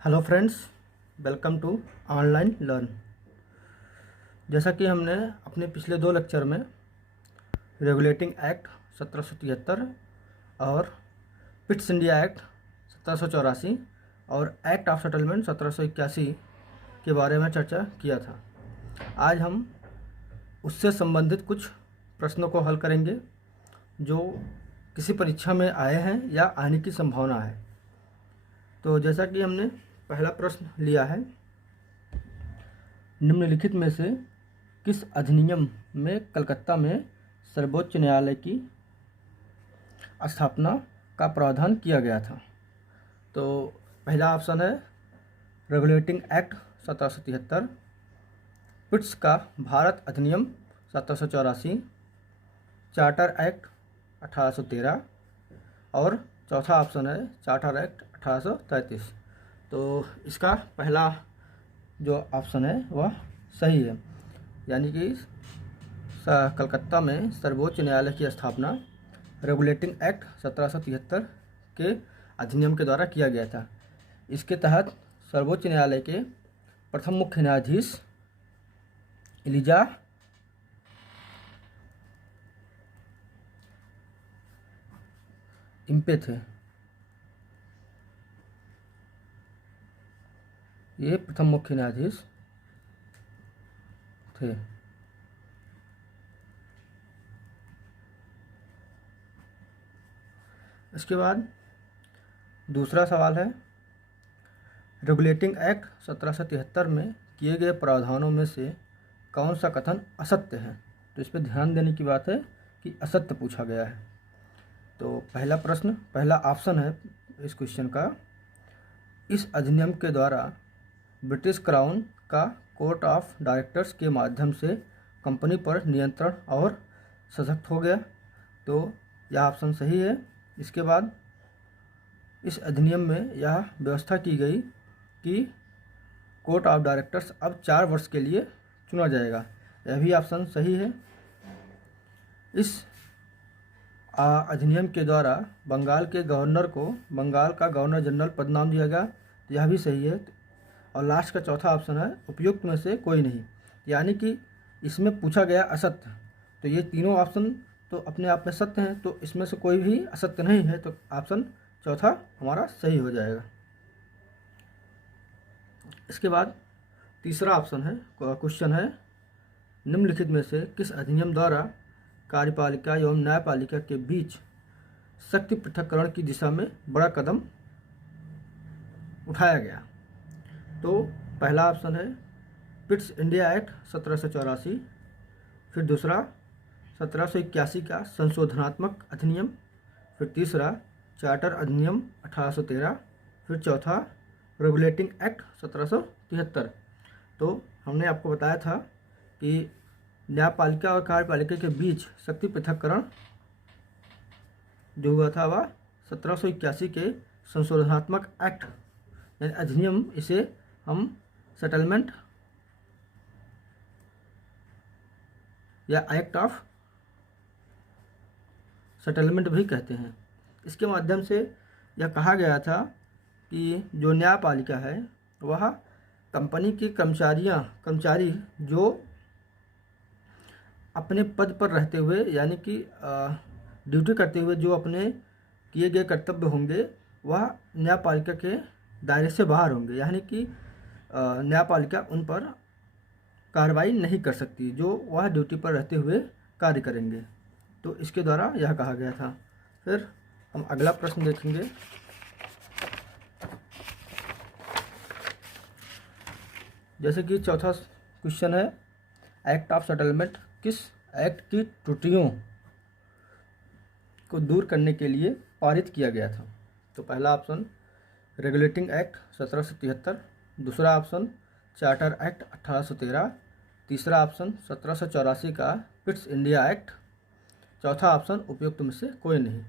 Hello friends, welcome to online learn. जैसा कि हमने अपने पिछले दो लेक्चर में रेगुलेटिंग एक्ट 1773 और पिट्स इंडिया एक्ट 1784 और एक्ट ऑफ सेटलमेंट 1781 के बारे में चर्चा किया था। आज हम उससे संबंधित कुछ प्रश्नों को हल करेंगे जो किसी परीक्षा में आए हैं या आने की संभावना है। तो जैसा कि हमने पहला प्रश्न लिया है, निम्नलिखित में से किस अधिनियम में कलकत्ता में सर्वोच्च न्यायालय की स्थापना का प्रावधान किया गया था। तो पहला ऑप्शन है रेगुलेटिंग एक्ट 1773, पिट्स का भारत अधिनियम 1784, चार्टर एक्ट 1813 और चौथा ऑप्शन है चार्टर एक्ट 1833। तो इसका पहला जो ऑप्शन है वह सही है, यानी कि कलकत्ता में सर्वोच्च न्यायालय की स्थापना रेगुलेटिंग एक्ट 1773 के अधिनियम के द्वारा किया गया था। इसके तहत सर्वोच्च न्यायालय के प्रथम मुख्य न्यायाधीश एलिजा इम्पे थे। ये प्रथम मुख्य न्यायाधीश थे। इसके बाद दूसरा सवाल है, रेगुलेटिंग एक्ट 1773 में किए गए प्रावधानों में से कौन सा कथन असत्य है। तो इस पर ध्यान देने की बात है कि असत्य पूछा गया है। तो पहला ऑप्शन है इस क्वेश्चन का, इस अधिनियम के द्वारा ब्रिटिश क्राउन का कोर्ट ऑफ डायरेक्टर्स के माध्यम से कंपनी पर नियंत्रण और सशक्त हो गया। तो यह ऑप्शन सही है। इसके बाद इस अधिनियम में यह व्यवस्था की गई कि कोर्ट ऑफ डायरेक्टर्स अब 4 वर्ष के लिए चुना जाएगा। यह भी ऑप्शन सही है। इस अधिनियम के द्वारा बंगाल के गवर्नर को बंगाल का गवर्नर जनरल पद नाम दिया गया। यह भी सही है। और लास्ट का चौथा ऑप्शन है उपयुक्त में से कोई नहीं, यानी कि इसमें पूछा गया असत्य। तो ये तीनों ऑप्शन तो अपने आप में सत्य हैं, तो इसमें से कोई भी असत्य नहीं है। तो ऑप्शन चौथा हमारा सही हो जाएगा। इसके बाद तीसरा ऑप्शन है, क्वेश्चन है, निम्नलिखित में से किस अधिनियम द्वारा कार्यपालिका एवं न्यायपालिका के बीच शक्ति पृथक्करण की दिशा में बड़ा कदम उठाया गया। तो पहला ऑप्शन है पिट्स इंडिया एक्ट 1784, फिर दूसरा 1781 का संशोधनात्मक अधिनियम, फिर तीसरा चार्टर अधिनियम 1813, फिर चौथा रेगुलेटिंग एक्ट 1773। तो हमने आपको बताया था कि न्यायपालिका और कार्यपालिका के बीच शक्ति पृथक्करण जो हुआ था वह 1781 के संशोधनात्मक एक्ट यानी अधिनियम, इसे हम सेटलमेंट या एक्ट ऑफ सेटलमेंट भी कहते हैं। इसके माध्यम से यह कहा गया था कि जो न्यायपालिका है वह कंपनी के कर्मचारी जो अपने पद पर रहते हुए यानी कि ड्यूटी करते हुए जो अपने किए गए कर्तव्य होंगे वह न्यायपालिका के दायरे से बाहर होंगे, यानी कि न्यायपालिका उन पर कार्रवाई नहीं कर सकती जो वह ड्यूटी पर रहते हुए कार्य करेंगे। तो इसके द्वारा यह कहा गया था। फिर हम अगला प्रश्न देखेंगे। जैसे कि चौथा क्वेश्चन है, एक्ट ऑफ सेटलमेंट किस एक्ट की त्रुटियों को दूर करने के लिए पारित किया गया था। तो पहला ऑप्शन रेगुलेटिंग एक्ट 1773, दूसरा ऑप्शन चार्टर एक्ट 1813, तीसरा ऑप्शन 1784 का पिट्स इंडिया एक्ट, चौथा ऑप्शन उपयुक्त में से कोई नहीं।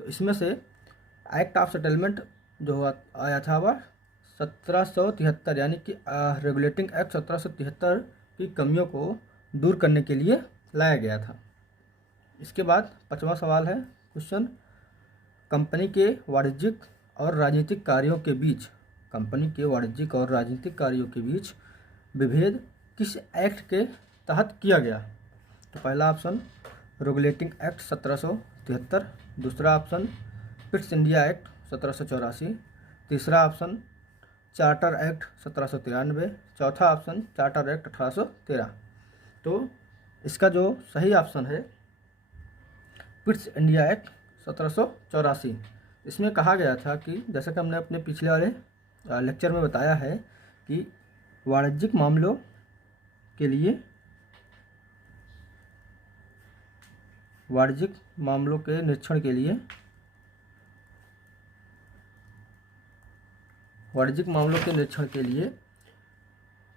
तो इसमें से एक्ट ऑफ सेटलमेंट जो आया था वह 1773 यानी कि रेगुलेटिंग एक्ट 1773 की कमियों को दूर करने के लिए लाया गया था। इसके बाद पांचवा सवाल है, क्वेश्चन, कंपनी के वाणिज्यिक और राजनीतिक कार्यों के बीच कंपनी के वाणिज्यिक और राजनीतिक कार्यों के बीच विभेद किस एक्ट के तहत किया गया? तो पहला ऑप्शन रेगुलेटिंग एक्ट 1773, दूसरा ऑप्शन पिट्स इंडिया एक्ट 1784, तीसरा ऑप्शन चार्टर एक्ट 1793, चौथा ऑप्शन चार्टर एक्ट 1813। तो इसका जो सही ऑप्शन है पिट्स इंडिया एक्ट 1784। इसमें कहा गया था कि जैसा कि हमने अपने पिछले वाले लेक्चर में बताया है कि वाणिज्यिक मामलों के लिए वाणिज्यिक मामलों के निरीक्षण के लिए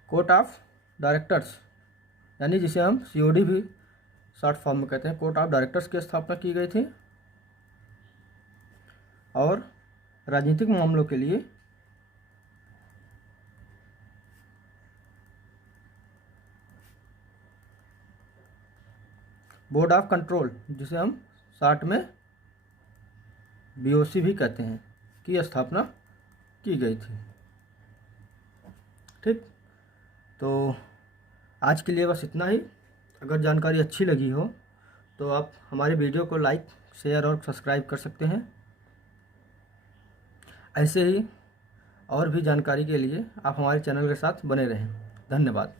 कोर्ट ऑफ डायरेक्टर्स यानी जिसे हम COD भी शॉर्ट फॉर्म में कहते हैं, कोर्ट ऑफ डायरेक्टर्स की स्थापना की गई थी। और राजनीतिक मामलों के लिए बोर्ड ऑफ कंट्रोल, जिसे हम शॉर्ट में BOC भी कहते हैं, की स्थापना की गई थी। ठीक, तो आज के लिए बस इतना ही। अगर जानकारी अच्छी लगी हो तो आप हमारे वीडियो को लाइक, शेयर और सब्सक्राइब कर सकते हैं। ऐसे ही और भी जानकारी के लिए आप हमारे चैनल के साथ बने रहें। धन्यवाद।